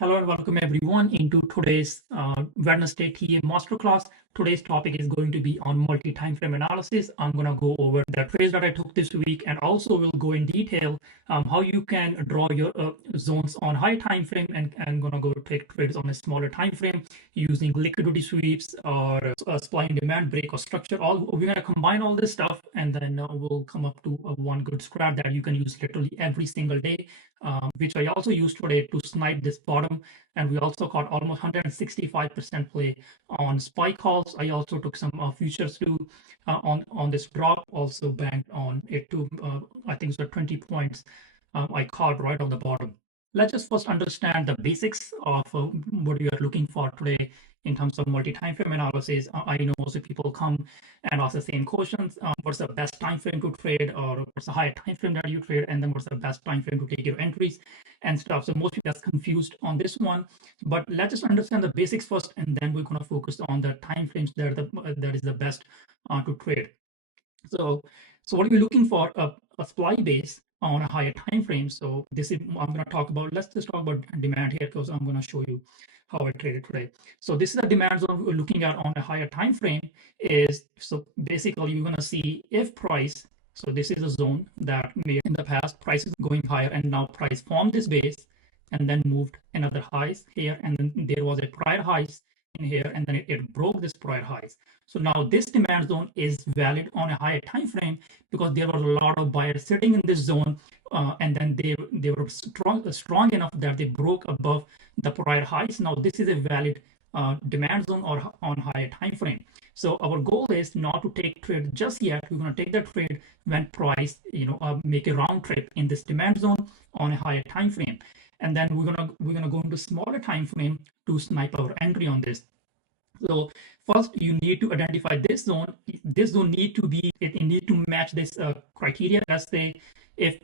Hello and welcome everyone into today's Wednesday TA Masterclass. Today's topic is going to be on multi-time frame analysis. I'm going to go over the trades that I took this week, and also we'll go in detail how you can draw your zones on high time frame, and I'm going to go take trades on a smaller time frame using liquidity sweeps or supply and demand break or structure. We're going to combine all this stuff, and then we'll come up to one good scrap that you can use literally every single day, which I also used today to snipe this bottom. And we also got almost 165% play on spike calls. I also took some futures too on this drop, also banked on it too. I think it's 20 points I caught right on the bottom. Let's just first understand the basics of what we are looking for today in terms of multi-time frame analysis. I know most of people come and ask the same questions. What's the best time frame to trade, or what's the higher time frame that you trade, and then what's the best time frame to take your entries and stuff. So most people are confused on this one, but let's just understand the basics first, and then we're going to focus on the time frames that is the best to trade. So what are we looking for? A supply base on a higher time frame. So this is I'm going to talk about. Let's just talk about demand here, because I'm going to show you how I traded today. So this is the demand zone we're looking at on a higher time frame. So basically you're going to see if price. So this is a zone that made in the past price is going higher, and now price formed this base and then moved another highs here, and then there was a prior highs in here, and then it broke this prior highs. So now this demand zone is valid on a higher time frame because there were a lot of buyers sitting in this zone, and then they were strong enough that they broke above the prior highs. Now this is a valid demand zone or on higher time frame. So our goal is not to take trade just yet. We're going to take that trade when price make a round trip in this demand zone on a higher time frame, and then we're gonna go into smaller time frame to snipe our entry on this. So first you need to identify this zone. This zone need to match this criteria. Let's say if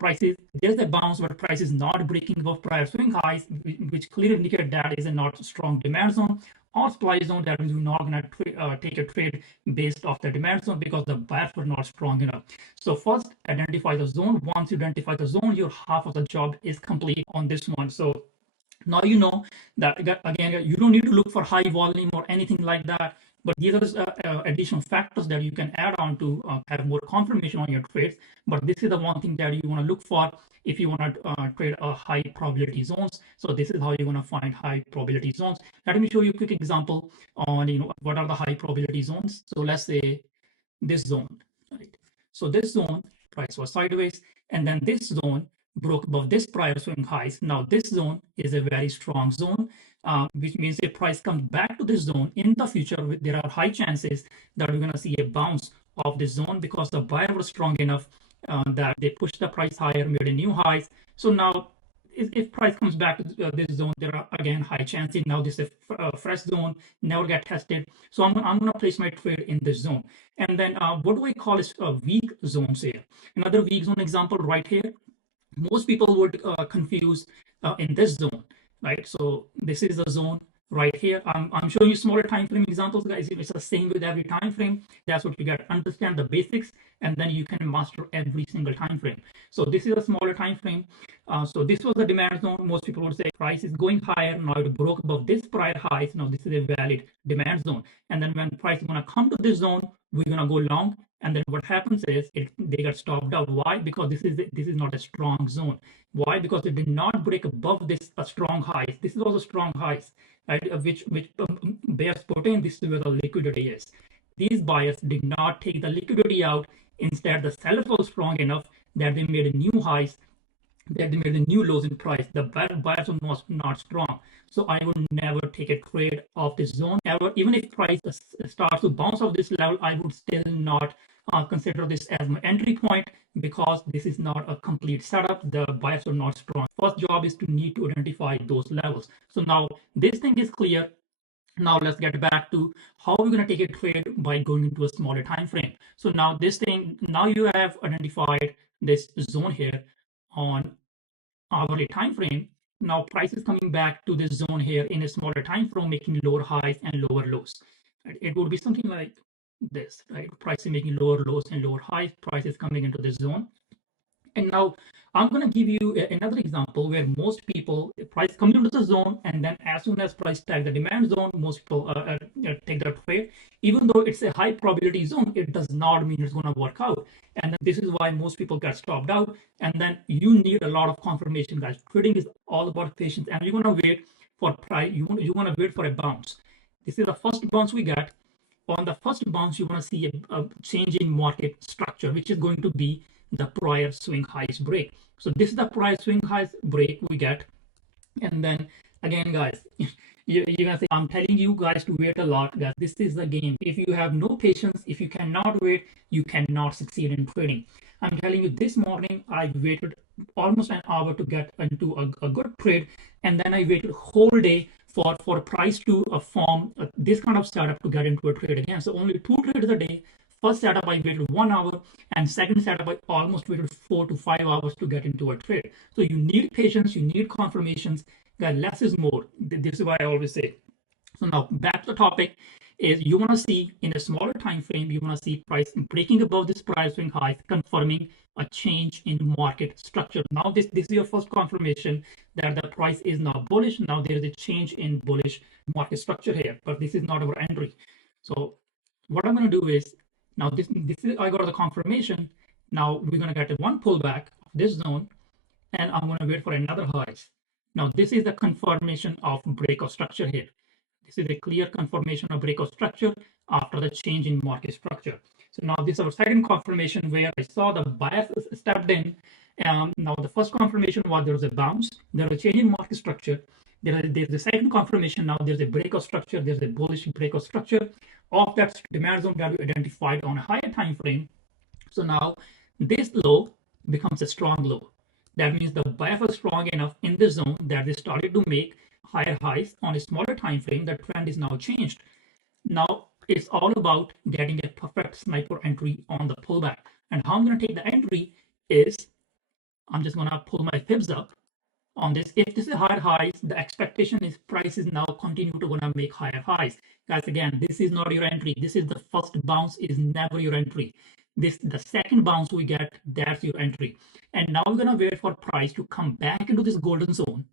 there's a bounce but price is not breaking above prior swing highs, which clearly indicate that is a not strong demand zone, or supply zone, that means we're not going to take a trade based off the demand zone because the buyers were not strong enough. So first identify the zone. Once you identify the zone, your half of the job is complete on this one. So now you know that, again, you don't need to look for high volume or anything like that, but these are additional factors that you can add on to have more confirmation on your trades. But this is the one thing that you want to look for if you want to trade a high probability zones. So this is how you want to find high probability zones. Let me show you a quick example on what are the high probability zones. So let's say this zone, right? So this zone price was sideways, and then this zone broke above this prior swing highs. Now this zone is a very strong zone, which means if price comes back to this zone in the future, there are high chances that we're going to see a bounce of this zone because the buyer was strong enough that they pushed the price higher, made a new highs. So now if price comes back to this zone, there are again high chances. Now this is a fresh zone, never get tested. So I'm going to place my trade in this zone. And then what do I call is weak zones here? Another weak zone example right here. Most people would confuse in this zone, right? So this is the zone right here. I'm showing you smaller time frame examples, guys. It's the same with every time frame. That's what you got to understand the basics, and then you can master every single time frame. So this is a smaller time frame. So this was the demand zone. Most people would say price is going higher. Now it broke above this prior highs. Now this is a valid demand zone. And then when price is going to come to this zone, we're going to go long. And then what happens is they got stopped out. Why? Because this is not a strong zone. Why? Because it did not break above this strong highs. This is also strong highs, right? Which bears put in. This is where the liquidity is. These buyers did not take the liquidity out. Instead, the sellers were strong enough that they made a new highs, that they made a new lows in price. The buyers were not strong. So I would never take a trade off this zone ever. Even if price starts to bounce off this level, I would still not consider this as my entry point because this is not a complete setup. The buyers are not strong. First job is to need to identify those levels. So now this thing is clear. Now let's get back to how we're going to take a trade by going into a smaller time frame. So now now you have identified this zone here on hourly time frame. Now price is coming back to this zone here in a smaller time frame, making lower highs and lower lows. It would be something like this, right? Price is making lower lows and lower highs. Price is coming into this zone, And now I'm going to give you another example where most people price comes into the zone, and then as soon as price tag the demand zone, most people take the trade. Even though it's a high probability zone, it does not mean it's going to work out. And then this is why most people get stopped out. And then you need a lot of confirmation, guys. Trading is all about patience, and you're going to wait for price. You want to wait for a bounce. This is the first bounce we get. On the first bounce, you want to see a change in market structure, which is going to be the prior swing highs break. So this is the prior swing highs break we get. And then again, guys, you're gonna say, I'm telling you guys to wait a lot, guys. This is the game. If you have no patience, if you cannot wait, you cannot succeed in trading. I'm telling you, this morning I waited almost an hour to get into a good trade, and then I waited whole day for price to form this kind of setup to get into a trade again. So only 2 trades a day. First setup I waited 1 hour, and second setup I almost waited 4 to 5 hours to get into a trade. So you need patience, you need confirmations. That less is more. This is why I always say. So now back to the topic is you want to see in a smaller time frame, you want to see price breaking above this price swing high, confirming a change in market structure. Now this is your first confirmation that the price is now bullish. Now there is a change in bullish market structure here, but this is not our entry. So what I'm going to do is, now this is, I got the confirmation. Now we're going to get a one pullback of this zone, and I'm going to wait for another highs. Now this is the confirmation of breakout structure here. This is a clear confirmation of breakout structure after the change in market structure. So now this is our second confirmation where I saw the bias stepped in. Now the first confirmation was there was a bounce, there was a change in market structure. There's the second confirmation. Now there's a breakout structure, there's a bullish breakout structure of that demand zone that we identified on a higher time frame. So now this low becomes a strong low. That means the bias was strong enough in the zone that they started to make higher highs on a smaller time frame. The trend is now changed. Now it's all about getting a perfect sniper entry on the pullback. And how I'm going to take the entry is I'm just going to pull my fibs up on this. If this is higher highs, the expectation is price is now continue to gonna make higher highs. Guys, again, this is not your entry. This is the first bounce is never your entry. This the second bounce we get, that's your entry. And now we're gonna wait for price to come back into this golden zone.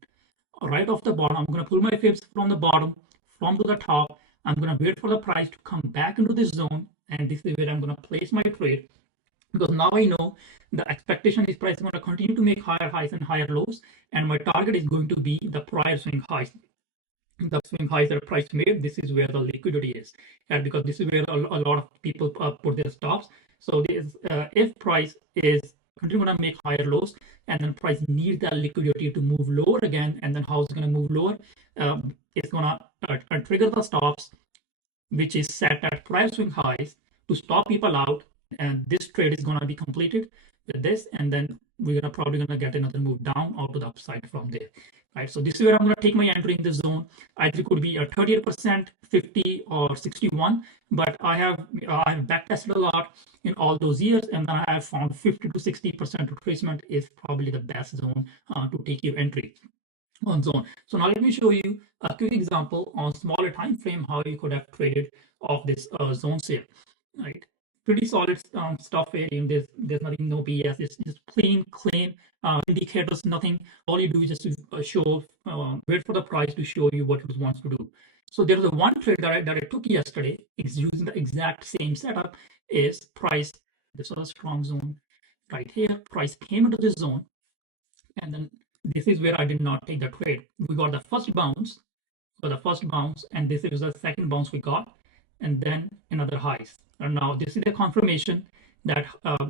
Right off the bottom, I'm gonna pull my fibs from the bottom, from to the top. I'm gonna wait for the price to come back into this zone, and this is where I'm gonna place my trade. Because now I know the expectation is price is going to continue to make higher highs and higher lows, and my target is going to be the prior swing highs. The swing highs that price made, this is where the liquidity is, and because this is where a lot of people put their stops. So this, if price is continuing to make higher lows, and then price needs that liquidity to move lower again, and then how it's going to move lower, it's going to trigger the stops, which is set at prior swing highs to stop people out. And this trade is going to be completed with this, and then we're probably going to get another move down or to the upside from there, right? So this is where I'm going to take my entry in the zone. Either it could be a 38%, 50, or 61, but I have backtested a lot in all those years, and then I have found 50 to 60% retracement is probably the best zone to take your entry on zone. So now let me show you a quick example on smaller time frame how you could have traded off this zone sale, right? Pretty solid stuff here. There's nothing, no BS. It's just clean indicators, nothing. All you do is just to show, wait for the price to show you what it wants to do. So there was a one trade that I took yesterday. It's using the exact same setup. Is price, this was a strong zone right here. Price came into this zone, and then this is where I did not take the trade. We got the first bounce, and this is the second bounce we got, and then another highs. And now this is a confirmation that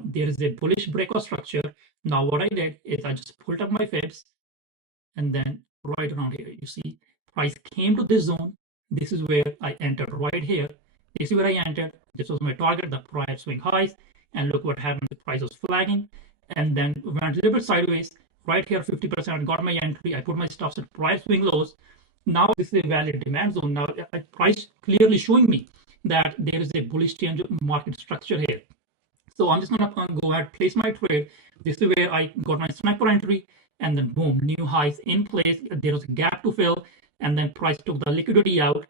there is a bullish breakout structure. Now what I did is I just pulled up my fibs, and then right around here, you see price came to this zone. This is where I entered right here. This is where I entered. This was my target, the prior swing highs. And look what happened. The price was flagging, and then went a little bit sideways. Right here, 50%, got my entry. I put my stops at prior swing lows. Now this is a valid demand zone. Now price clearly showing me that there is a bullish change of market structure here. So I'm just gonna go ahead, place my trade. This is where I got my sniper entry, and then boom, new highs in place. There was a gap to fill, and then price took the liquidity out,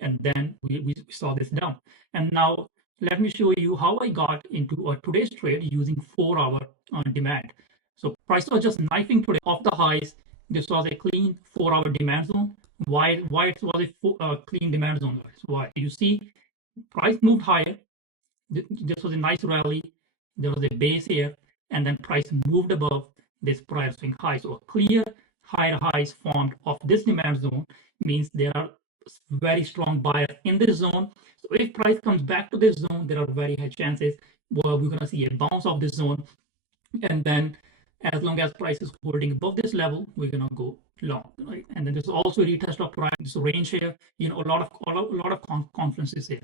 and then we saw this down. And now let me show you how I got into today's trade using 4-hour on demand. So price was just knifing today off the highs. This was a clean 4-hour demand zone. Why it was a clean demand zone, guys? Why? You see, price moved higher. This was a nice rally. There was a base here, and then price moved above this prior swing high. So clear higher highs formed of this demand zone means there are very strong buyers in this zone. So if price comes back to this zone, there are very high chances we're going to see a bounce of this zone, and then as long as price is holding above this level, we're gonna go long, right? And then there's also a retest of price, this range here, a lot of conferences here.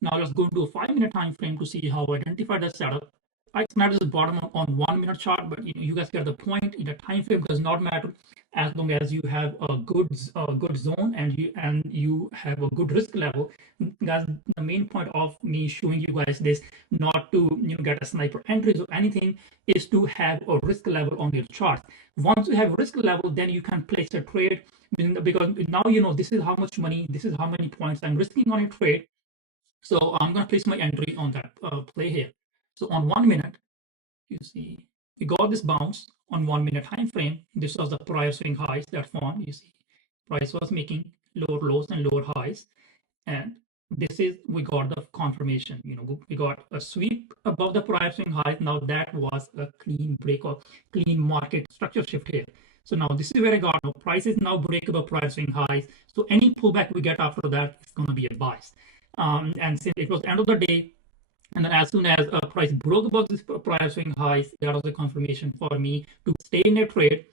Now let's go into a 5-minute time frame to see how I identify the setup. I snapped this bottom on 1-minute chart, but you guys get the point. The time frame does not matter as long as you have a good zone and you have a good risk level. Guys, the main point of me showing you guys this, not to get a sniper entries or anything, is to have a risk level on your chart. Once you have a risk level, then you can place a trade, because now this is how much money, this is how many points I'm risking on a trade. So I'm going to place my entry on that play here. So on 1 minute, you see we got this bounce on 1-minute time frame. This was the prior swing highs that formed. You see price was making lower lows and lower highs, and this is, we got the confirmation. We got a sweep above the prior swing highs. Now that was a clean break of clean market structure shift here. So now this is where I got, now prices now break above prior swing highs. So any pullback we get after that is going to be a bias. And since it was end of the day, and then as soon as price broke above this prior swing highs, that was a confirmation for me to stay in a trade.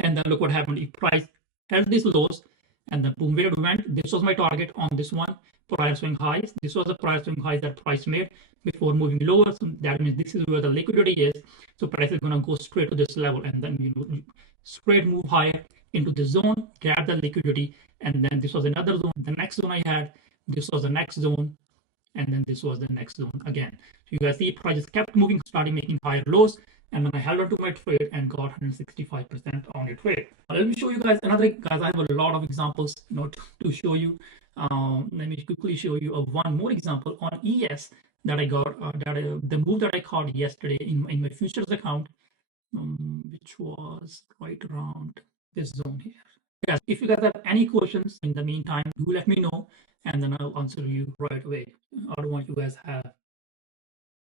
And then look what happened. If price held these lows, and then boom, where it went, this was my target on this one, prior swing highs. This was the prior swing highs that price made before moving lower. So that means this is where the liquidity is. So price is going to go straight to this level, and then straight move higher into the zone, grab the liquidity, and then this was another zone. The next zone I had, this was the next zone, and then this was the next zone again. So you guys see prices kept moving, starting making higher lows, and then I held on to my trade and got 165% on a trade. Let me show you guys another, guys. I have a lot of examples to show you. Let me quickly show you one more example on ES that I got, the move that I caught yesterday in my futures account, which was right around this zone here. Yes, if you guys have any questions in the meantime, do let me know, and then I'll answer you right away. I don't want you guys have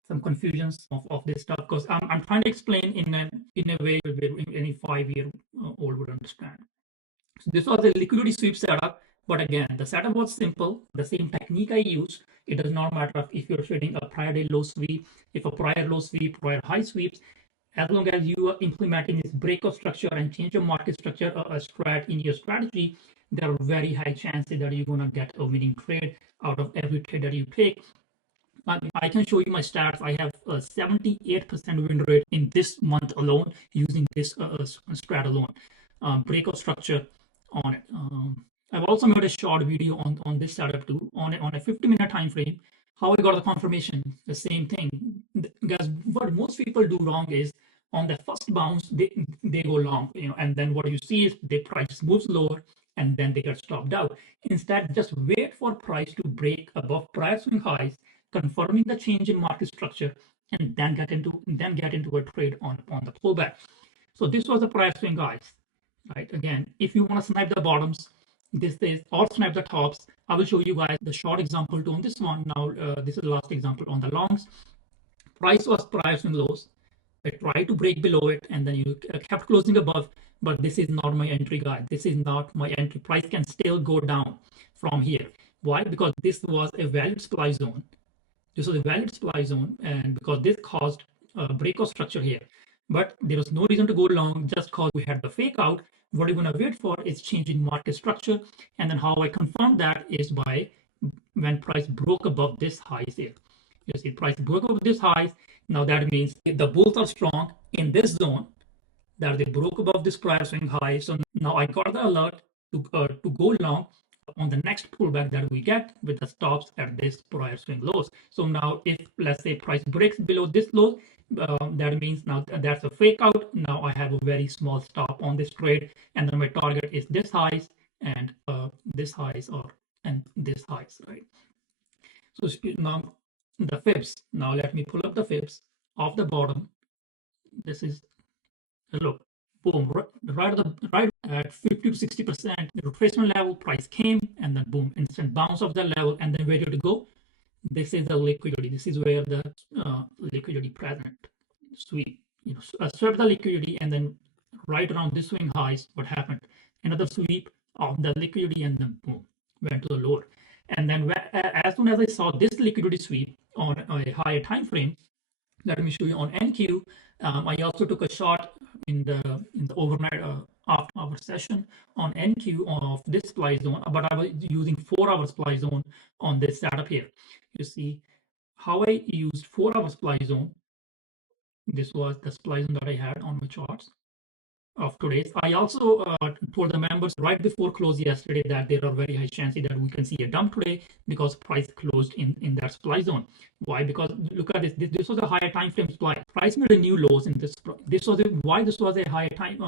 some confusions of this stuff, because I'm trying to explain in a way where any 5-year-old would understand. So this was a liquidity sweep setup, but again, the setup was simple. The same technique I used. It does not matter if you're trading a prior day low sweep, if a prior low sweep, prior high sweeps, as long as you are implementing this breakout structure and change your market structure a strat in your strategy, there are very high chances that you're gonna get a winning trade out of every trade that you take. I can show you my stats. I have a 78% win rate in this month alone using this strat alone, breakout structure on it. I've also made a short video on this setup too, on a 50-minute time frame. How I got the confirmation, the same thing. Guys, what most people do wrong is on the first bounce, they go long, and then what you see is the price moves lower and then they get stopped out. Instead, just wait for price to break above prior swing highs, confirming the change in market structure, and then get into a trade on the pullback. So this was the prior swing highs, right? Again, if you want to snipe the bottoms, this is, or snipe the tops. I will show you guys the short example too on this one. Now, this is the last example on the longs. Price was prior swing lows. I tried to break below it, and then you kept closing above, but this is not my entry, guide. This is not my entry. Price can still go down from here. Why? Because this was a valid supply zone. This was a valid supply zone, and because this caused a breakout structure here. But there was no reason to go long just because we had the fake out. What you're going to wait for is changing market structure. And then how I confirmed that is by when price broke above this highs here. You see, price broke above this highs. Now that means the bulls are strong in this zone, that they broke above this prior swing high. So now I got the alert to go long on the next pullback that we get with the stops at this prior swing lows. So now if, let's say, price breaks below this low, that means now that's a fake out. Now I have a very small stop on this trade, and then my target is this highs and this highs, and this highs, right? So now the fibs. Now let me pull up the fibs of the bottom. This is look, boom, right at 50 to 60% retracement level, price came, and then boom, instant bounce of the level, and then where did it go? This is the liquidity. This is where the liquidity present. Sweep, swept the liquidity, and then right around this swing highs, what happened? Another sweep of the liquidity, and then boom, went to the lower. And then as soon as I saw this liquidity sweep on a higher time frame, let me show you on NQ. I also took a shot in the overnight after our session on NQ of this supply zone, but I was using 4-hour supply zone on this setup here. You see how I used 4-hour supply zone. This was the supply zone that I had on my charts of today's. I also told the members right before close yesterday that there are very high chances that we can see a dump today because price closed in that supply zone. Why? Because look at this. This was a higher time frame supply. Price made a new lows in this. Why this was a higher time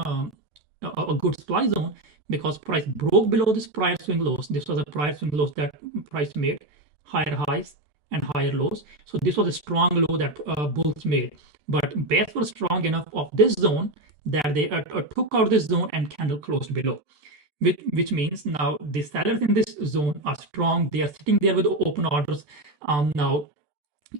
a good supply zone, because price broke below this prior swing lows. This was a prior swing lows that price made higher highs and higher lows. So this was a strong low that bulls made. But bears were strong enough of this zone that they took out this zone and candle closed below, which means now the sellers in this zone are strong. They are sitting there with open orders. Now,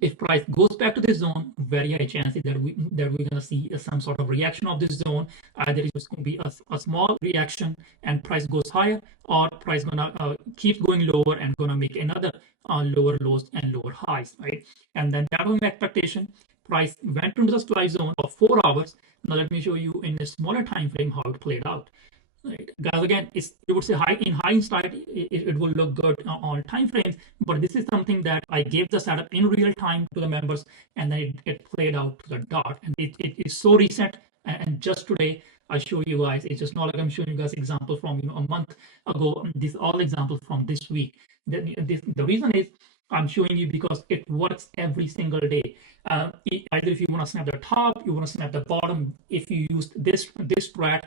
if price goes back to this zone, very high chances that we're gonna see some sort of reaction of this zone. Either it's going to be a small reaction and price goes higher, or price gonna keep going lower and gonna make another lower lows and lower highs, right? And then that was my expectation. Price went into the supply zone of 4 hours. Now let me show you in a smaller time frame how it played out. Right. Guys, again, you would say in hindsight, it will look good on time frames, but this is something that I gave the setup in real time to the members, and then it played out to the dot. And it is so recent, and just today I show you guys. It's just not like I'm showing you guys example from a month ago. These all examples from this week. The reason is I'm showing you because it works every single day. Either if you want to snap the top, you want to snap the bottom. If you use this strat,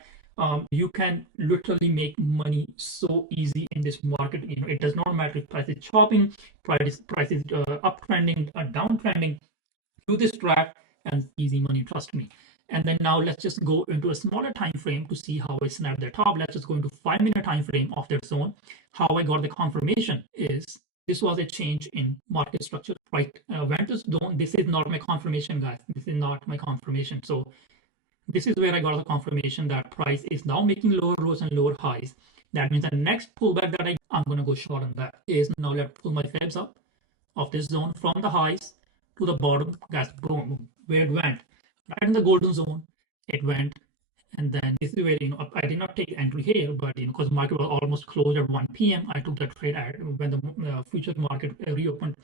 you can literally make money so easy in this market. It does not matter if price is chopping, price is uptrending, downtrending. Do this strat and easy money, trust me. And then now let's just go into a smaller time frame to see how I snap the top. Let's just go into 5-minute time frame of that zone. How I got the confirmation is this was a change in market structure, right? Went to zone. This is not my confirmation, guys. This is not my confirmation. So this is where I got the confirmation that price is now making lower lows and lower highs. That means the next pullback that I'm going to go short on that is now let's pull my fibs up of this zone from the highs to the bottom. Guys, boom, where it went, right in the golden zone, it went. And then this is where, I did not take entry here, but, because market was almost closed at 1 p.m., I took that trade when the future market reopened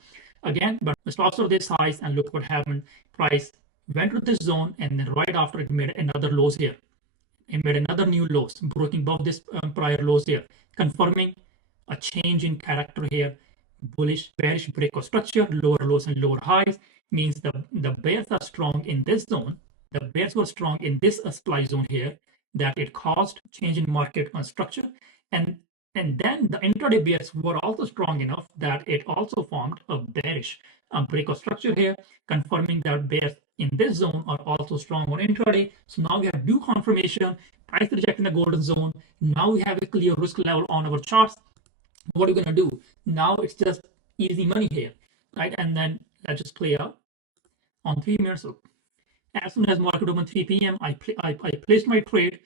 again. But the stops are this highs, and look what happened. Price went to this zone, and then right after it made another lows here. It made another new lows, breaking above this prior lows here, confirming a change in character here. Bullish, bearish break of structure, lower lows and lower highs means the bears are strong in this zone. The bears were strong in this supply zone here, that it caused change in market structure, and then the intraday bears were also strong enough that it also formed a bearish break of structure here, confirming that bears in this zone are also strong on intraday. So now we have new confirmation, price rejecting the golden zone. Now we have a clear risk level on our charts. What are we going to do? Now it's just easy money here, right? And then let's just play out on 3 minutes. So as soon as market opened 3 p.m., I placed my trade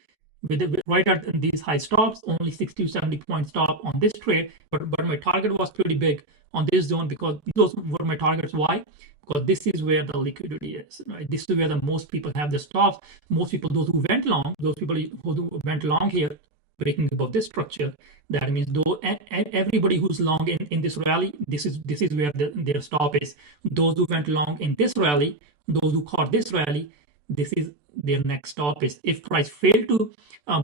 with right at these high stops, only 60 to 70 point stop on this trade, but my target was pretty big on this zone because those were my targets. Why? Because this is where the liquidity is, right? This is where the most people have the stops. Most people, those who went long, those people who went long here, breaking above this structure, that means though everybody who's long in this rally, this is where their stop is. Those who went long in this rally, those who caught this rally, this is their next stop is. If price failed to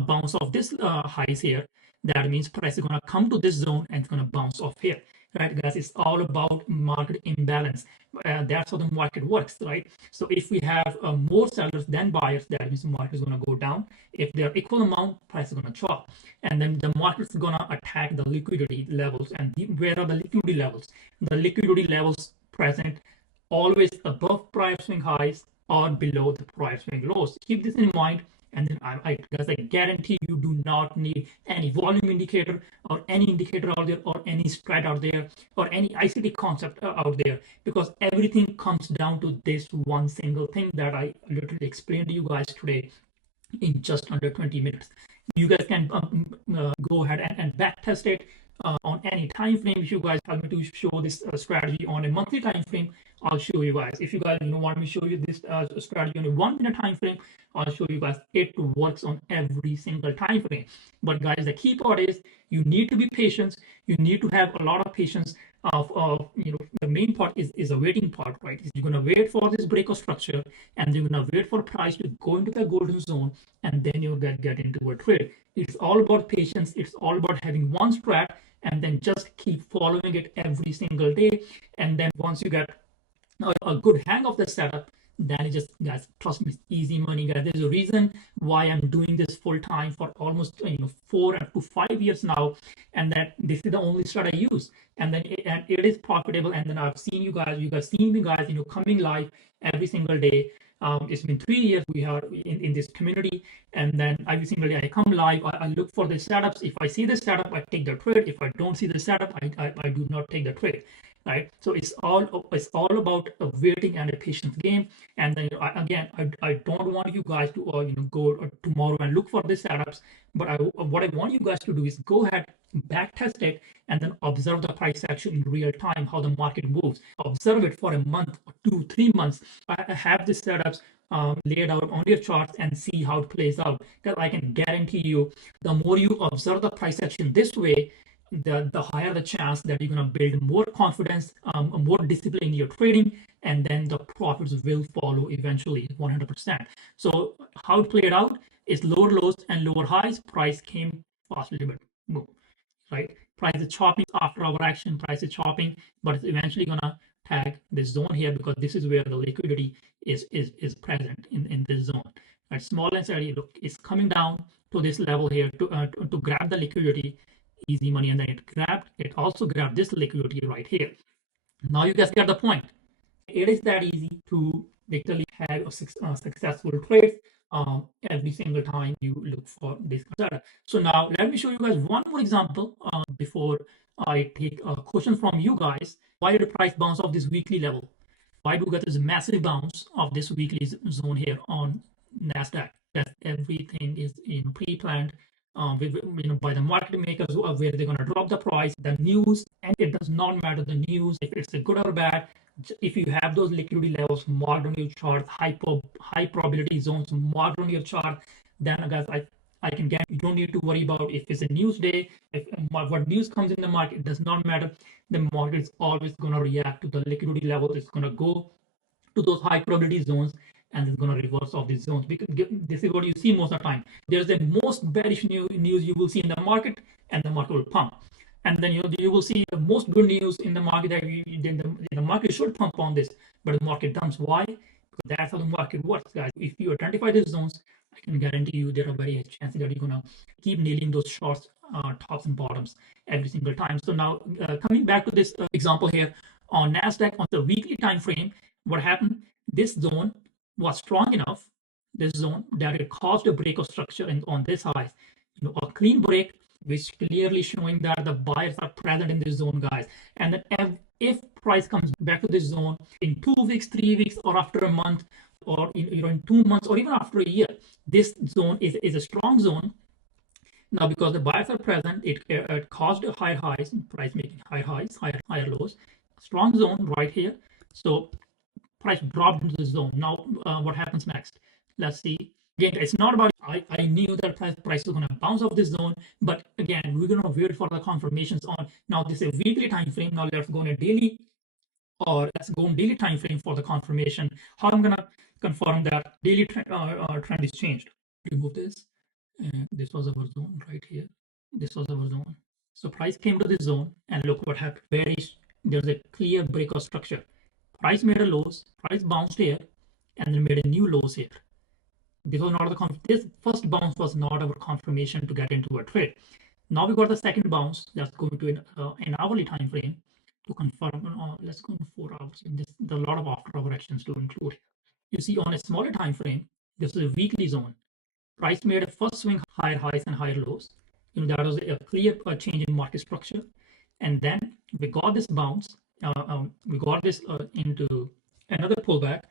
bounce off this highs here, that means price is going to come to this zone and it's going to bounce off here, right, guys? It's all about market imbalance. That's how the market works, right? So if we have more sellers than buyers, that means the market is going to go down. If they're equal amount, price is going to chop, and then the market is going to attack the liquidity levels. And where are the liquidity levels? The liquidity levels present always above prior swing highs or below the prior swing lows. Keep this in mind. And then guys, I guarantee you do not need any volume indicator or any indicator out there or any spread out there or any ICT concept out there, because everything comes down to this one single thing that I literally explained to you guys today in just under 20 minutes. You guys can go ahead and back test it on any time frame. If you guys want me to show this strategy on a monthly time frame, I'll show you guys. If you guys want me to show you this strategy on a 1 minute time frame, I'll show you guys. It works on every single time frame. But guys, the key part is you need to be patient. You need to have a lot of patience. Of the main part is a waiting part, right? You're gonna wait for this break of structure, and you're gonna wait for price to go into the golden zone, and then you'll get into a trade. It's all about patience. It's all about having one strat and then just keep following it every single day. And then once you get a good hang of the setup, then it just, guys, trust me, it's easy money, guys. There's a reason why I'm doing this full time for almost 4 to 5 years now, and that this is the only strat I use, and then it is profitable. And then I've seen you guys seen me, guys, coming live every single day. It's been 3 years we are in this community, and then every single day I come live. I look for the setups. If I see the setup, I take the trade. If I don't see the setup, I do not take the trade. Right, so it's all about a waiting and a patience game. And then I don't want you guys to go tomorrow and look for the setups, but what I want you guys to do is go ahead, back test it, and then observe the price action in real time, how the market moves. Observe it for a month or 2 3 months. I have the setups laid out on your charts and see how it plays out. Because I can guarantee you, the more you observe the price action this way, the higher the chance that you're going to build more confidence, more discipline in your trading, and then the profits will follow eventually, 100%. So how it played out is lower lows and lower highs. Price came fast a little bit, boom, right? Price is chopping after our action. Price is chopping, but it's eventually going to tag this zone here, because this is where the liquidity is present in this zone. Right? Small and steady, look, it's coming down to this level here to grab the liquidity. Easy money, and then it also grabbed this liquidity right here. Now you guys get the point. It is that easy to literally have a successful trade every single time you look for this data. So now let me show you guys one more example before I take a question from you guys. Why did the price bounce off this weekly level? Why do we get this massive bounce of this weekly zone here on NASDAQ? That everything is pre-planned by the market makers, where they're going to drop the price, the news, and it does not matter the news, if it's a good or bad. If you have those liquidity levels marked on your chart, high probability zones marked on your chart, then guys, I can guarantee you don't need to worry about if it's a news day, if what news comes in the market. It does not matter. The market is always going to react to the liquidity level. It's going to go to those high probability zones, and it's going to reverse off these zones, because this is what you see most of the time. There's the most bearish news you will see in the market, and the market will pump. And then you will see the most good news in the market, that the market should pump on this, but the market dumps. Why? Because that's how the market works, guys. If you identify these zones, I can guarantee you there are very high chances that you're gonna keep nailing those shorts, tops and bottoms every single time. So now coming back to this example here on NASDAQ on the weekly time frame, what happened? This zone was strong enough, this zone, that it caused a break of structure on this high, a clean break, which clearly showing that the buyers are present in this zone, guys. And then if price comes back to this zone in 2 weeks, 3 weeks, or after a month, or in 2 months, or even after a year, this zone is a strong zone. Now, because the buyers are present, it caused higher highs, price making higher highs, higher lows. Strong zone right here. So price dropped into the zone. Now, what happens next? Let's see. Again, it's not about I knew that price was going to bounce off this zone, but again, we're going to wait for the confirmations on. Now, this is a weekly time frame. Now, let's go on a daily, or let's go on daily time frame for the confirmation. How I'm going to confirm that daily trend is changed? Remove this. And this was our zone right here. This was our zone. So price came to this zone, and look what happened. There's a clear break of structure. Price made a lows, price bounced here, and then made a new lows here. This was not this first bounce was not our confirmation to get into a trade. Now we got the second bounce that's going to an hourly time frame to confirm. Let's go in 4 hours. And there are a lot of after hour actions to include. You see, on a smaller time frame, this is a weekly zone. Price made a first swing higher highs and higher lows. That was a clear change in market structure. And then we got this bounce. We got this into another pullback.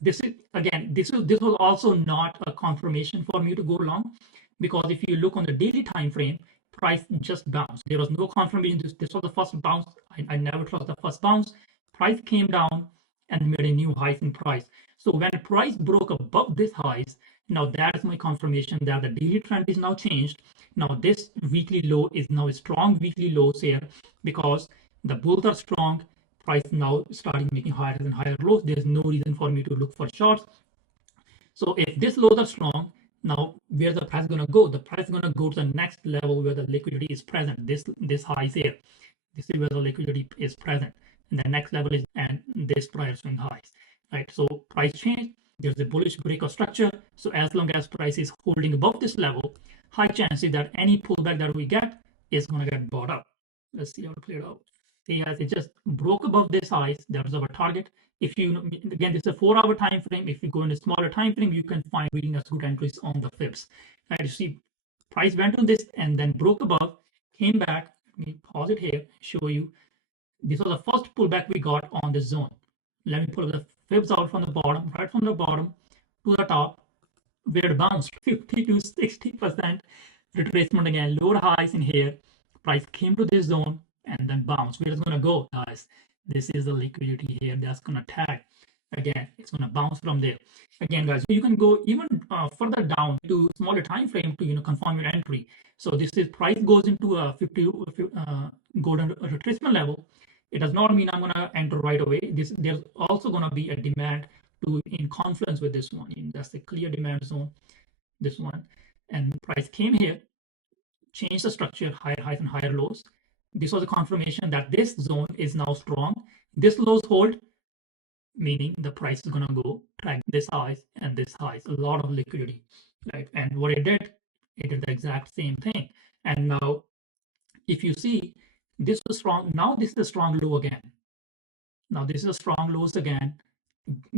This is again, this was also not a confirmation for me to go long, because if you look on the daily time frame, price just bounced. There was no confirmation. This was the first bounce. I never trust the first bounce. Price came down and made a new highs in price. So when price broke above this highs, now that is my confirmation that the daily trend is now changed. Now this weekly low is now a strong weekly lows here, because the bulls are strong. Price now starting making higher and higher lows. There's no reason for me to look for shorts. So if this lows are strong, now where's the price gonna go? The price is gonna go to the next level where the liquidity is present. This high is here. This is where the liquidity is present. And the next level is and this prior swing highs. Right. So price change, there's a bullish break of structure. So as long as price is holding above this level, high chances that any pullback that we get is gonna get bought up. Let's see how to play it out. See, guys, it just broke above this highs. That was our target. If you, again, this is a 4-hour time frame. If you go in a smaller time frame, you can find reading as good entries on the fibs. Right, you see, price went on this and then broke above, came back. Let me pause it here, show you. This was the first pullback we got on this zone. Let me pull the fibs out from the bottom, right from the bottom to the top, where it bounced 50 to 60% retracement again, lower highs in here. Price came to this zone and then bounce. Where it's gonna go, guys? This is the liquidity here that's gonna tag. Again, it's gonna bounce from there. Again, guys, you can go even further down to smaller time frame to confirm your entry. So this is price goes into a 50 golden retracement level. It does not mean I'm gonna enter right away. There's also gonna be a demand to in confluence with this one. That's the clear demand zone. This one, and price came here, changed the structure, higher highs and higher lows. This was a confirmation that this zone is now strong. This lows hold, meaning the price is gonna go track this highs and this highs. A lot of liquidity, right? And what it did the exact same thing. And now, if you see, this was strong. Now this is a strong low again. Now this is a strong lows again,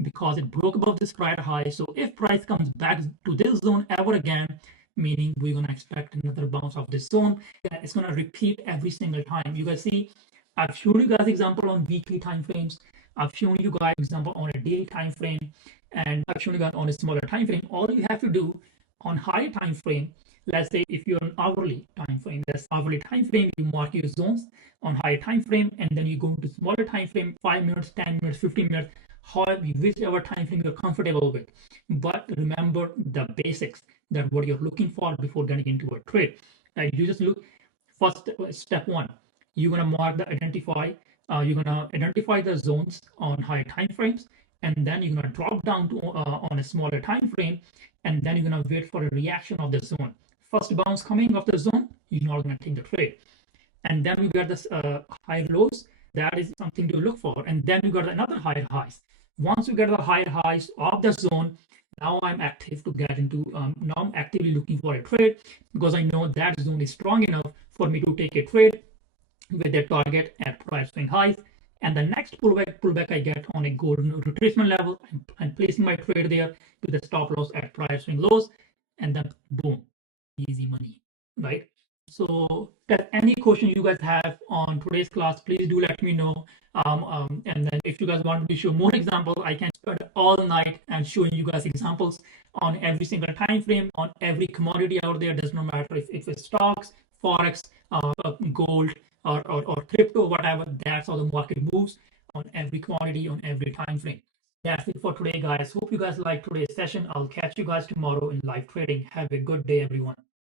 because it broke above this prior high. So if price comes back to this zone ever again, meaning we're going to expect another bounce of this zone, it's going to repeat every single time. You guys see, I've shown you guys example on weekly time frames. I've shown you guys example on a daily time frame, and I've shown you guys on a smaller time frame. All you have to do on higher time frame, let's say if you're an hourly time frame, that's hourly time frame, you mark your zones on higher time frame, and then you go to smaller time frame, 5 minutes, 10 minutes, 15 minutes, however, whichever time frame you're comfortable with. But remember the basics, that what you're looking for before getting into a trade. You just look, first step one, you're gonna mark the you're gonna identify the zones on higher time frames, and then you're gonna drop down to on a smaller time frame, and then you're gonna wait for a reaction of the zone. First bounce coming of the zone, you're not gonna take the trade. And then we got this higher lows. That is something to look for. And then we got another higher highs. Once we get the higher highs of the zone, now I'm active to get into, now I'm actively looking for a trade, because I know that zone is strong enough for me to take a trade with a target at prior swing highs. And the next pullback I get on a golden retracement level, I'm placing my trade there to the stop loss at prior swing lows, and then boom, easy money, right? So if any question you guys have on today's class, please do let me know. And then if you guys want me to show more examples, I can spend all night and showing you guys examples on every single time frame, on every commodity out there. Does not matter if it's stocks, forex, gold, or crypto, whatever. That's how the market moves, on every commodity, on every time frame. That's it for today, guys. Hope you guys liked today's session. I'll catch you guys tomorrow in live trading. Have a good day, everyone.